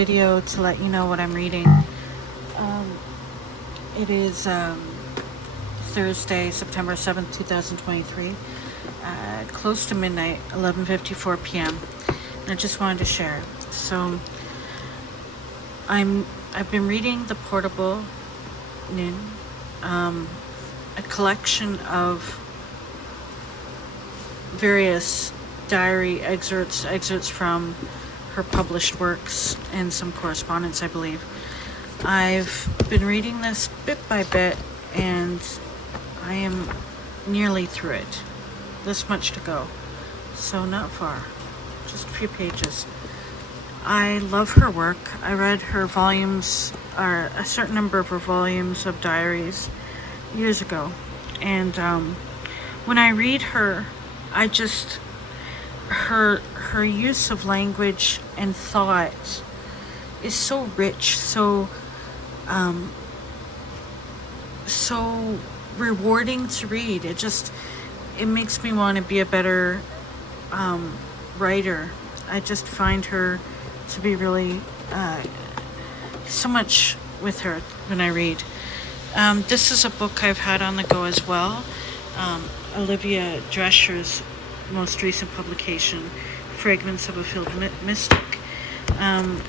video to let you know what I'm reading. It is Thursday, September 7th, 2023, close to midnight, 11:54 p.m. And I just wanted to share. So I've been reading The Portable Nin, a collection of various diary excerpts from her published works and some correspondence, I believe. I've been reading this bit by bit, and I am nearly through it. This much to go. So not far. Just a few pages. I love her work. I read her volumes, or a certain number of her volumes of diaries years ago. And when I read her, I just, her use of language and thought is so rich, so rewarding to read. It makes me want to be a better writer. I just find her to be really so much with her when I read. This is a book I've had on the go as well. Olivia Drescher's most recent publication, Fragments of a Field Mystic. I'm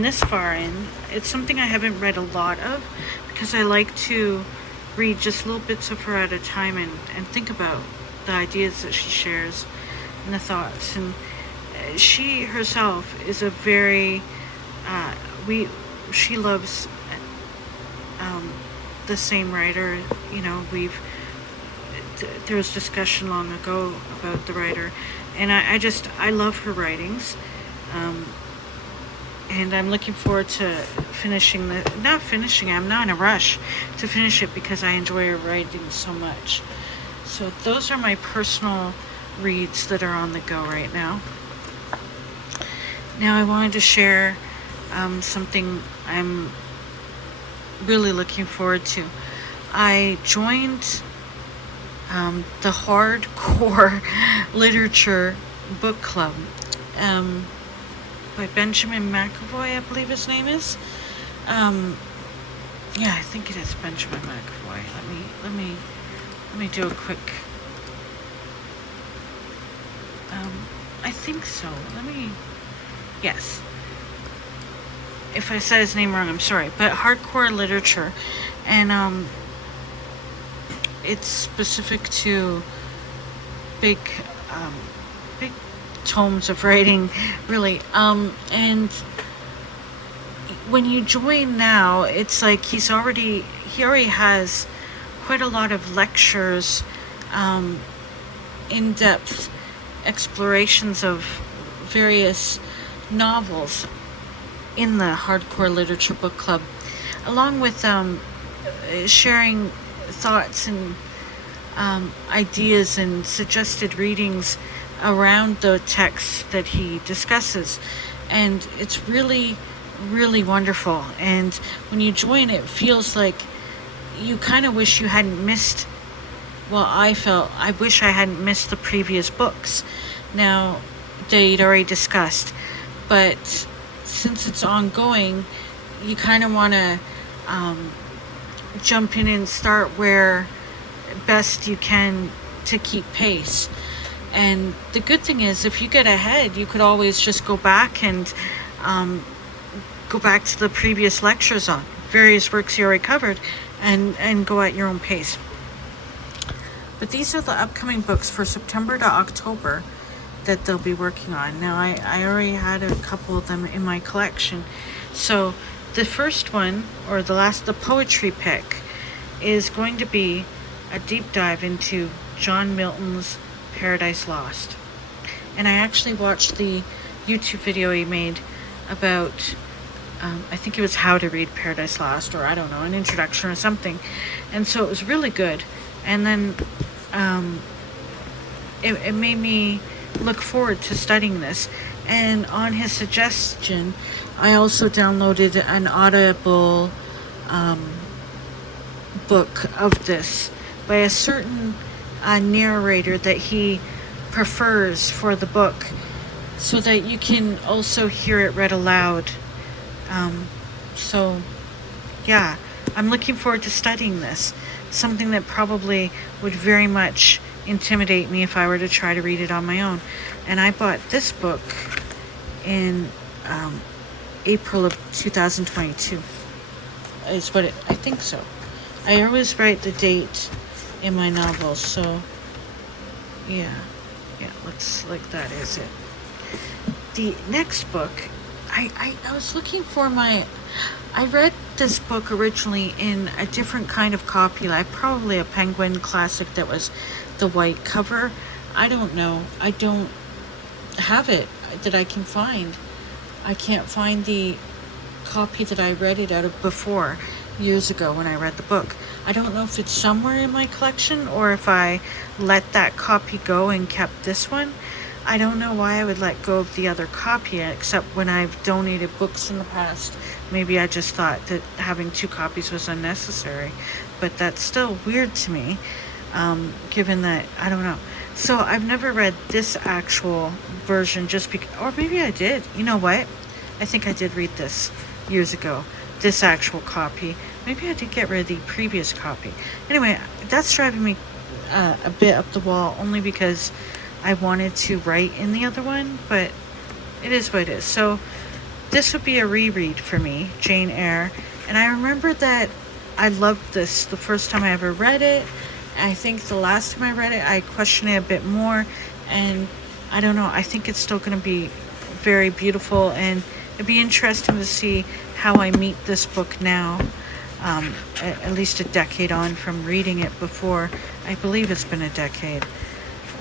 this far in. It's something I haven't read a lot of because I like to read just little bits of her at a time and think about the ideas that she shares and the thoughts. And she herself is a very she loves the same writer. You know, there was discussion long ago about the writer, and I love her writings. And I'm looking forward to I'm not in a rush to finish it because I enjoy her writing so much. So those are my personal reads that are on the go right now. Now I wanted to share something I'm really looking forward to. I joined the Hardcore Literature Book Club by Benjamin McAvoy, I believe his name is. Yeah, I think it is Benjamin McAvoy. Let me do a quick. I think so. Yes. If I said his name wrong, I'm sorry. But Hardcore Literature, and it's specific to big tomes of writing, really. And when you join now, it's like he already has quite a lot of lectures, in-depth explorations of various novels in the Hardcore Literature Book Club, along with sharing thoughts and ideas and suggested readings around the texts that he discusses. And it's really, really wonderful. And when you join, it feels like you kind of wish you hadn't missed, I wish I hadn't missed the previous books. Now, they'd already discussed, but since it's ongoing, you kind of want to jump in and start where best you can to keep pace. And the good thing is, if you get ahead, you could always just go back and go back to the previous lectures on various works you already covered and go at your own pace. But these are the upcoming books for September to October that they'll be working on. Now, I already had a couple of them in my collection. So the first one, or the poetry pick, is going to be a deep dive into John Milton's Paradise Lost. And I actually watched the YouTube video he made about, I think it was how to read Paradise Lost, or I don't know, an introduction or something. And so it was really good. And then it made me look forward to studying this. And on his suggestion, I also downloaded an Audible book of this by a certain narrator that he prefers for the book. so that you can also hear it read aloud. Um, so, yeah, I'm looking forward to studying this. Something that probably would very much intimidate me if I were to try to read it on my own. And I bought this book in um, April of 2022. Is what I think so. I always write the date in my novels, so yeah, looks like that is it. The next book, I was looking for my. I read this book originally in a different kind of copy, like probably a Penguin classic that was the white cover. I don't know. I don't have it that I can find. I can't find the copy that I read it out of before, years ago when I read the book. I don't know if it's somewhere in my collection or if I let that copy go and kept this one. I don't know why I would let go of the other copy, except when I've donated books in the past. Maybe I just thought that having two copies was unnecessary, but that's still weird to me, given that, I don't know. So I've never read this actual version just because, or maybe I did. You know what? I think I did read this years ago, this actual copy. Maybe I did get rid of the previous copy. Anyway, that's driving me a bit up the wall, only because I wanted to write in the other one, but it is what it is. So this would be a reread for me, Jane Eyre. And I remember that I loved this the first time I ever read it. I think the last time I read it, I questioned it a bit more. And I don't know, I think it's still going to be very beautiful. And it'd be interesting to see how I meet this book now. At least a decade on from reading it before. I believe it's been a decade.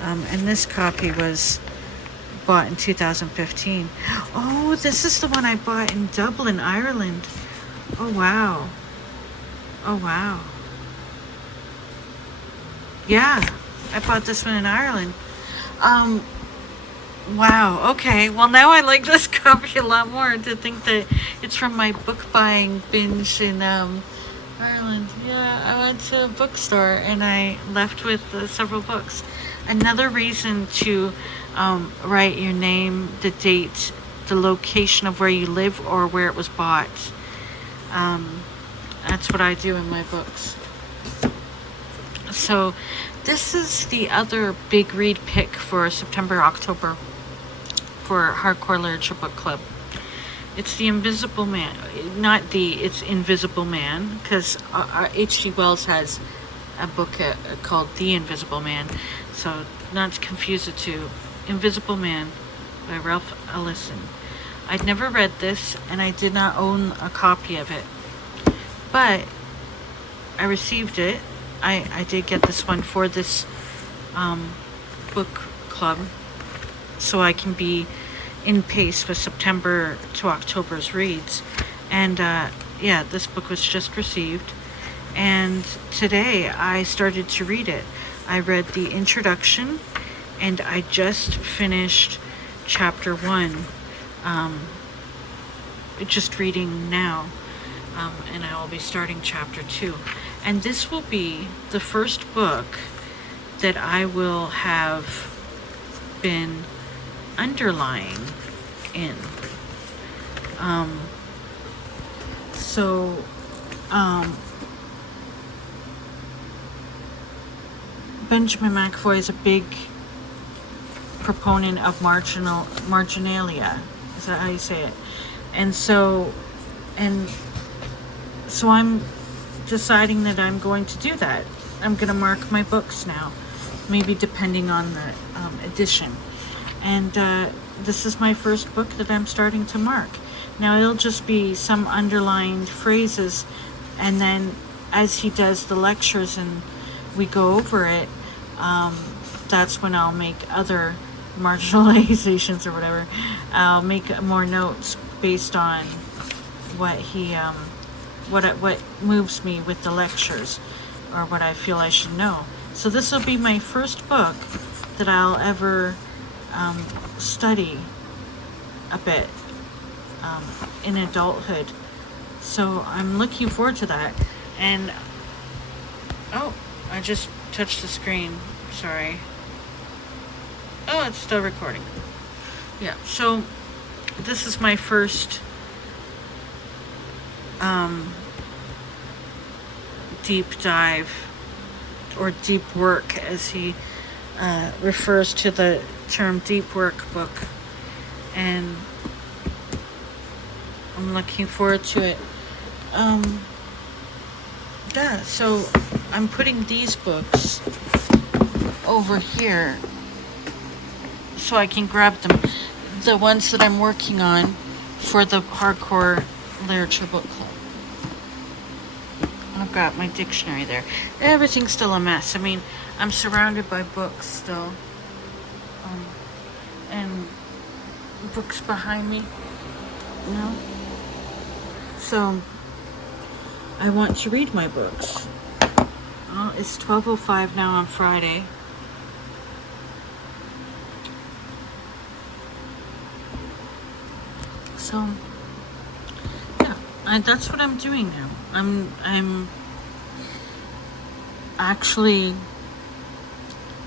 And this copy was bought in 2015. Oh, this is the one I bought in Dublin, Ireland. Oh, wow. Oh, wow. Yeah, I bought this one in Ireland. Wow, okay. Well, now I like this copy a lot more, to think that it's from my book buying binge in Ireland. Yeah, I went to a bookstore and I left with several books. Another reason to write your name, the date, the location of where you live or where it was bought. That's what I do in my books. So this is the other big read pick for September, October for Hardcore Literature Book Club. It's The Invisible Man. It's Invisible Man, because H.G. Wells has a book called The Invisible Man. So not to confuse it to Invisible Man by Ralph Ellison. I'd never read this, and I did not own a copy of it. But I received it. I did get this one for this book club, so I can be in pace with September to October's reads. And yeah, this book was just received. And today I started to read it. I read the introduction, and I just finished chapter 1. Just reading now, and I will be starting chapter 2. And this will be the first book that I will have been underlying in. Benjamin McAvoy is a big proponent of marginalia. Is that how you say it? And so I'm deciding that I'm going to do that. I'm going to mark my books now, maybe depending on the edition. And this is my first book that I'm starting to mark. Now it'll just be some underlined phrases, and then as he does the lectures and we go over it, that's when I'll make other marginalizations or whatever. I'll make more notes based on what he what moves me with the lectures, or what I feel I should know. So this will be my first book that I'll ever study a bit in adulthood. So I'm looking forward to that. And oh, I just touched the screen. Sorry. Oh, it's still recording. Yeah, so this is my first um, deep dive or deep work, as he refers to the term deep work book, and I'm looking forward to it. Um, yeah, so I'm putting these books over here so I can grab them. The ones that I'm working on for the Hardcore Literature Book Club. I've got my dictionary there. Everything's still a mess. I mean, I'm surrounded by books still. And books behind me. You know? So, I want to read my books. Well, it's 12:05 now on Friday. So, yeah, that's what I'm doing now. I'm actually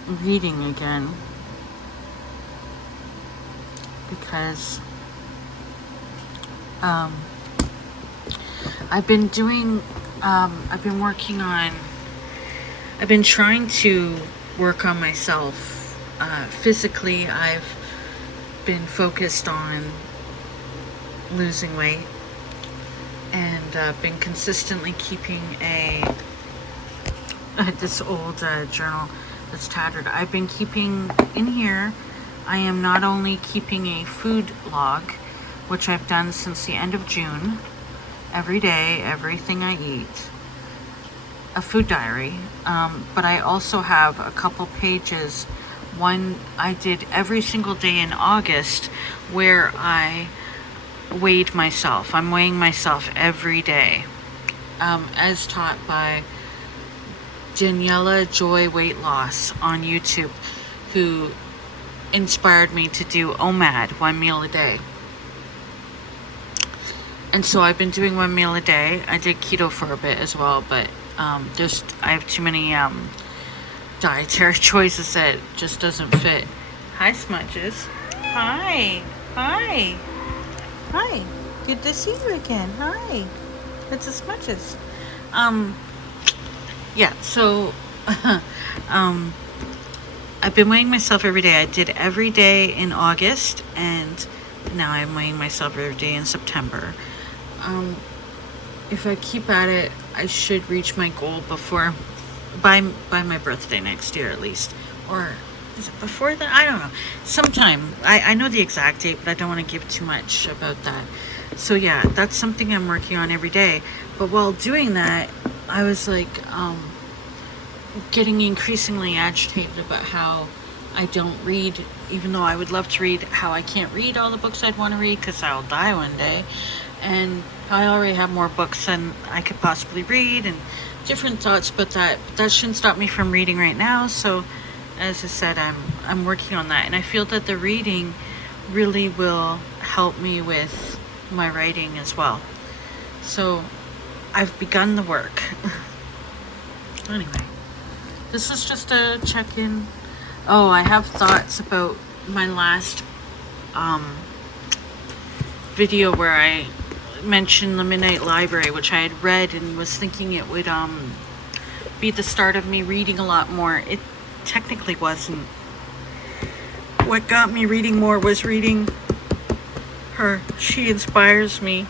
reading again because I've been working on. I've been trying to work on myself physically. I've been focused on losing weight and been consistently keeping this old journal that's tattered. I've been keeping in here. I am not only keeping a food log, which I've done since the end of June, every day, everything I eat, a food diary, but I also have a couple pages. One I did every single day in August where I weighed myself. I'm weighing myself every day, as taught by Daniela Joy Weight Loss on YouTube, who inspired me to do OMAD, 1 meal a day. And so I've been doing 1 meal a day. I did keto for a bit as well, but I have too many dietary choices that just doesn't fit. Hi, Smudges. Hi. Good to see you again. Hi. It's the Smudges. Yeah, so I've been weighing myself every day. I did every day in August, and now I'm weighing myself every day in September. If I keep at it, I should reach my goal by my birthday next year at least. Or is it before that? I don't know. Sometime. I know the exact date, but I don't want to give too much about that. So yeah, that's something I'm working on every day. But while doing that, I was like getting increasingly agitated about how I don't read, even though I would love to read, how I can't read all the books I'd want to read because I'll die one day. And I already have more books than I could possibly read, and different thoughts about that. But that shouldn't stop me from reading right now. So, as I said, I'm working on that, and I feel that the reading really will help me with my writing as well. So, I've begun the work. Anyway, this was just a check-in. Oh, I have thoughts about my last video where I mentioned the Midnight Library, which I had read and was thinking it would be the start of me reading a lot more. It technically wasn't. What got me reading more was reading her. She inspires me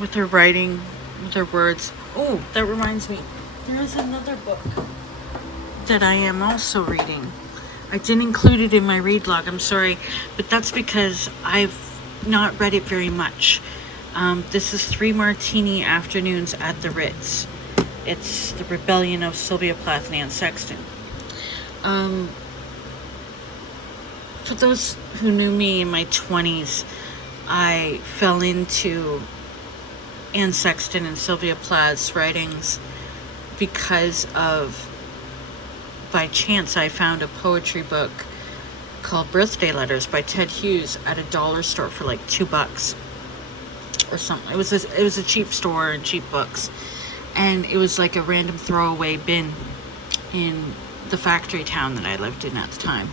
with her writing, with her words. Oh, that reminds me. There is another book that I am also reading. I didn't include it in my read log, I'm sorry, but that's because I've not read it very much. This is 3 Martini Afternoons at the Ritz. It's The Rebellion of Sylvia Plath and Anne Sexton. For those who knew me in my 20s, I fell into Anne Sexton and Sylvia Plath's writings because of, by chance, I found a poetry book called Birthday Letters by Ted Hughes at a dollar store for like $2 or something. It was a cheap store and cheap books, and it was like a random throwaway bin in the factory town that I lived in at the time.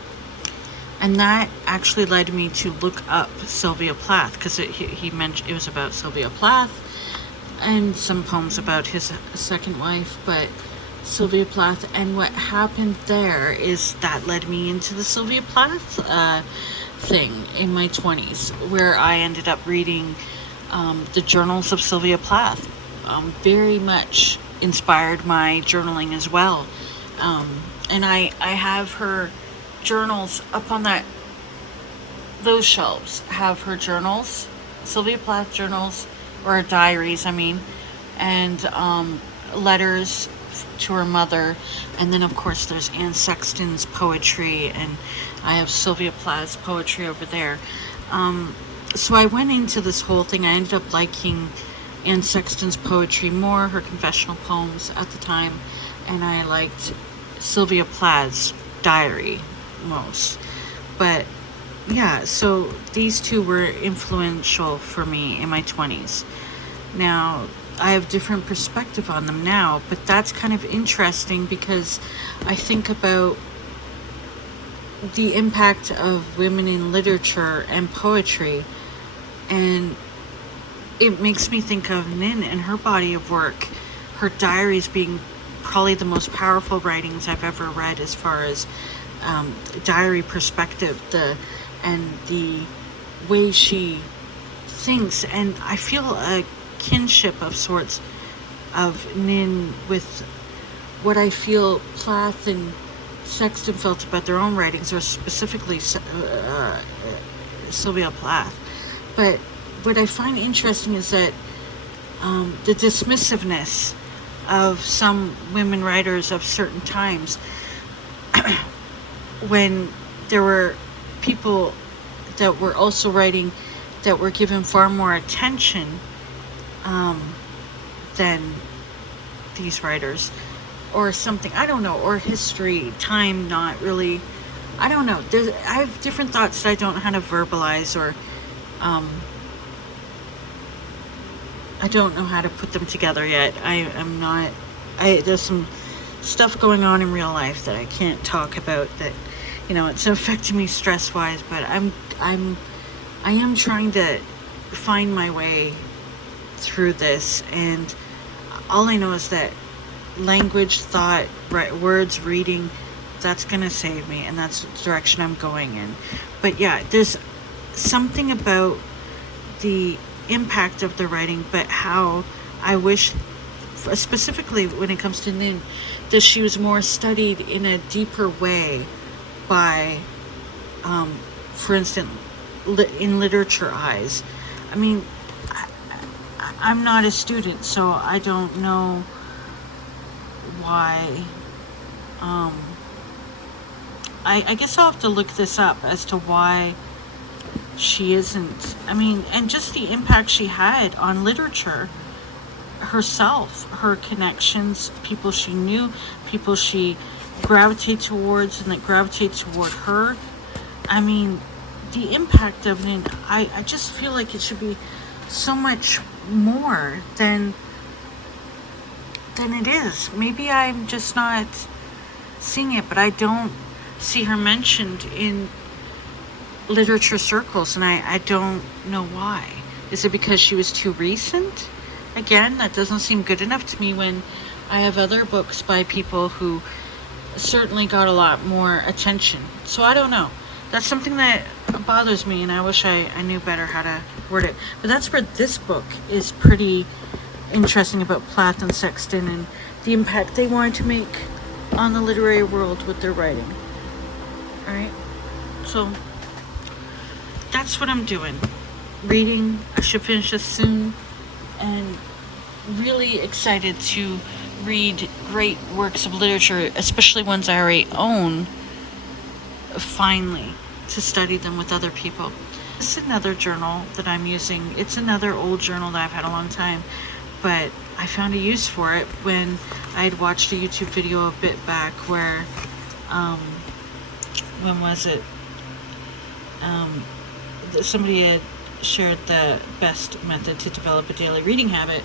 And that actually led me to look up Sylvia Plath, because he mentioned it was about Sylvia Plath and some poems about his second wife, but Sylvia Plath. And what happened there is that led me into the Sylvia Plath thing in my 20s, where I ended up reading the journals of Sylvia Plath. Very much inspired my journaling as well. And I have her journals up on those shelves have her journals, Sylvia Plath journals, or diaries, I mean, and letters to her mother. And then, of course, there's Anne Sexton's poetry, and I have Sylvia Plath's poetry over there. So I went into this whole thing. I ended up liking Anne Sexton's poetry more, her confessional poems at the time, and I liked Sylvia Plath's diary most. But yeah, so these two were influential for me in my 20s. Now, I have different perspective on them now, but that's kind of interesting because I think about the impact of women in literature and poetry, and it makes me think of Nin and her body of work, her diaries being probably the most powerful writings I've ever read as far as diary perspective, and the way she thinks. And I feel a kinship of sorts of Nin with what I feel Plath and Sexton felt about their own writings, or specifically Sylvia Plath. But what I find interesting is that the dismissiveness of some women writers of certain times, when there were people that were also writing that were given far more attention than these writers, or something, I don't know, or history, time not really, I don't know. I have different thoughts that I don't know how to verbalize, or I don't know how to put them together yet. There's some stuff going on in real life that I can't talk about, that, it's affecting me stress-wise, but I am trying to find my way through this, and all I know is that language, thought, words, reading, that's gonna save me, and that's the direction I'm going in. But yeah, there's something about the impact of the writing, but how I wish, specifically when it comes to Nin, that she was more studied in a deeper way by, for instance, in literature eyes. I mean, I'm not a student, so I don't know why. I guess I'll have to look this up as to why she isn't. I mean, and just the impact she had on literature herself, her connections, people she knew, people she gravitated towards and that gravitate toward her. I mean, the impact of it, I just feel like it should be so much more than it is. Maybe I'm just not seeing it, but I don't see her mentioned in literature circles, and I don't know why. Is it because she was too recent? Again, that doesn't seem good enough to me when I have other books by people who certainly got a lot more attention. So I don't know. That's something that bothers me, and I wish I knew better how to word it. But that's where this book is pretty interesting, about Plath and Sexton and the impact they wanted to make on the literary world with their writing. Alright? So that's what I'm doing. Reading. I should finish this soon. And really excited to read great works of literature, especially ones I already own, finally, to study them with other people. This is another journal that I'm using. It's another old journal that I've had a long time, but I found a use for it when I had watched a YouTube video a bit back where, when was it? Somebody had shared the best method to develop a daily reading habit,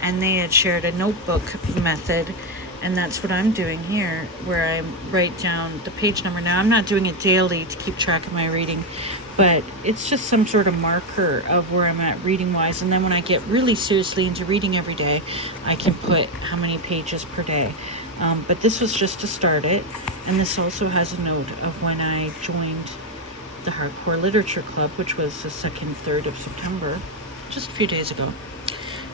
and they had shared a notebook method, And that's what I'm doing here, where I write down the page number. Now, I'm not doing it daily to keep track of my reading, but it's just some sort of marker of where I'm at reading wise. And then when I get really seriously into reading every day, I can put how many pages per day. But this was just to start it. And this also has a note of when I joined the Hardcore Literature Club, which was the 2nd, 3rd of September, just a few days ago.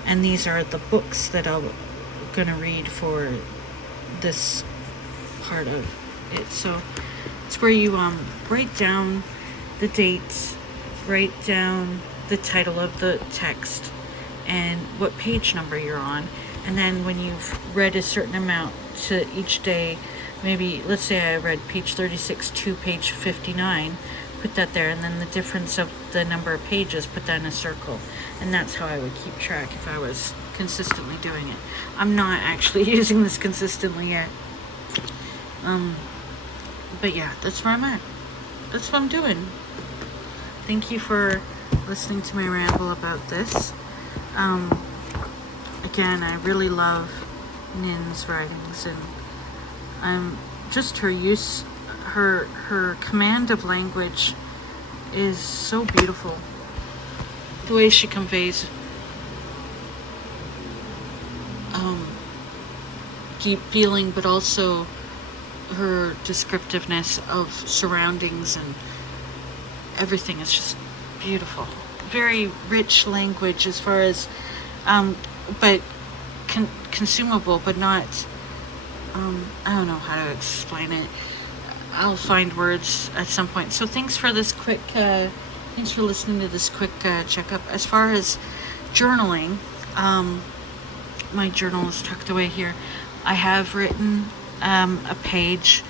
And these are the books that I'm going to read for this part of it. So it's where you write down the dates, write down the title of the text, and what page number you're on. And then when you've read a certain amount to each day, maybe let's say I read page 36 to page 59, put that there, and then the difference of the number of pages, put that in a circle. And that's how I would keep track if I was consistently doing it. I'm not actually using this consistently yet. But yeah, that's where I'm at. That's what I'm doing. Thank you for listening to my ramble about this. Again, I really love Nin's writings, and I'm just her command of language is so beautiful. The way she conveys deep feeling, but also her descriptiveness of surroundings and everything is just beautiful. Very rich language as far as, but consumable, but not, I don't know how to explain it. I'll find words at some point. So thanks for listening to this quick checkup. As far as journaling, my journal is tucked away here. I have written a page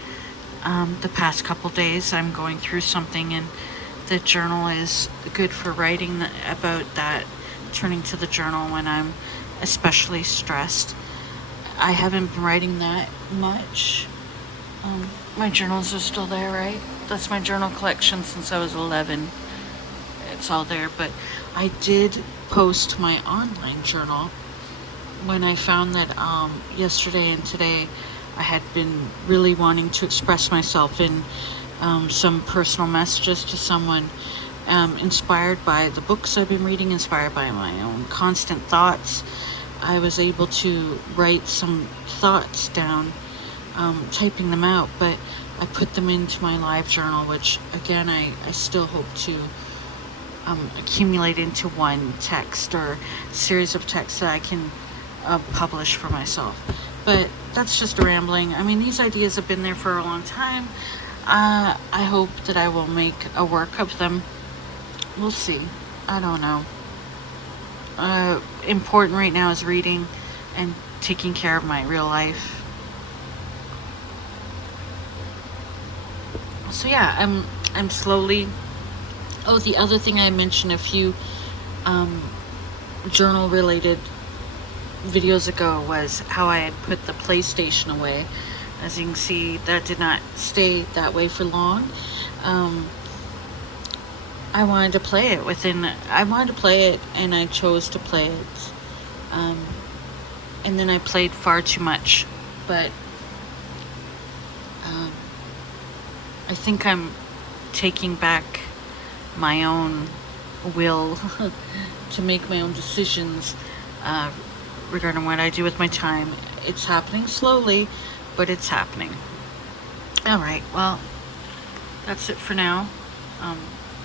the past couple days. I'm going through something, and the journal is good for writing about that, turning to the journal when I'm especially stressed. I haven't been writing that much. My journals are still there, right? That's my journal collection since I was 11. It's all there, but I did post my online journal when I found that yesterday and today I had been really wanting to express myself in some personal messages to someone, inspired by the books I've been reading, inspired by my own constant thoughts. I was able to write some thoughts down, typing them out, but I put them into my live journal, which again I still hope to accumulate into one text or series of texts that I can publish for myself. But that's just rambling. I mean, these ideas have been there for a long time. I hope that I will make a work of them. We'll see. I don't know. Important right now is reading and taking care of my real life. So yeah, I'm slowly. Oh, the other thing I mentioned a few journal related videos ago was how I had put the PlayStation away. As you can see, that did not stay that way for long. I wanted to play it and I chose to play it. And then I played far too much. But I think I'm taking back my own will to make my own decisions regarding what I do with my time. It's happening slowly, but it's happening. All right, well, that's it for now.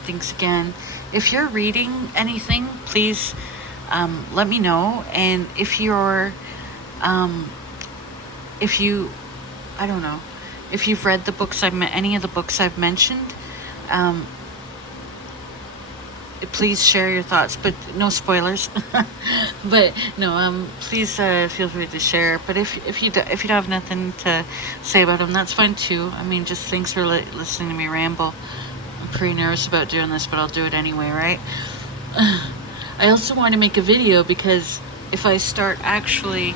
Thanks again. If you're reading anything, please let me know. And if you're, I don't know, if you've read the books any of the books I've mentioned, please share your thoughts, but no spoilers. But no, please feel free to share. But if you don't have nothing to say about them, that's fine too. I mean, just thanks for listening to me ramble. I'm pretty nervous about doing this, but I'll do it anyway, right? I also want to make a video because if I start actually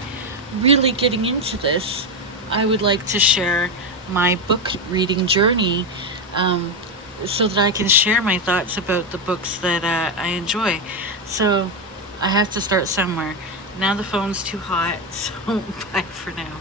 really getting into this, I would like to share my book reading journey, so that I can share my thoughts about the books that I enjoy. So I have to start somewhere. Now the phone's too hot, so bye for now.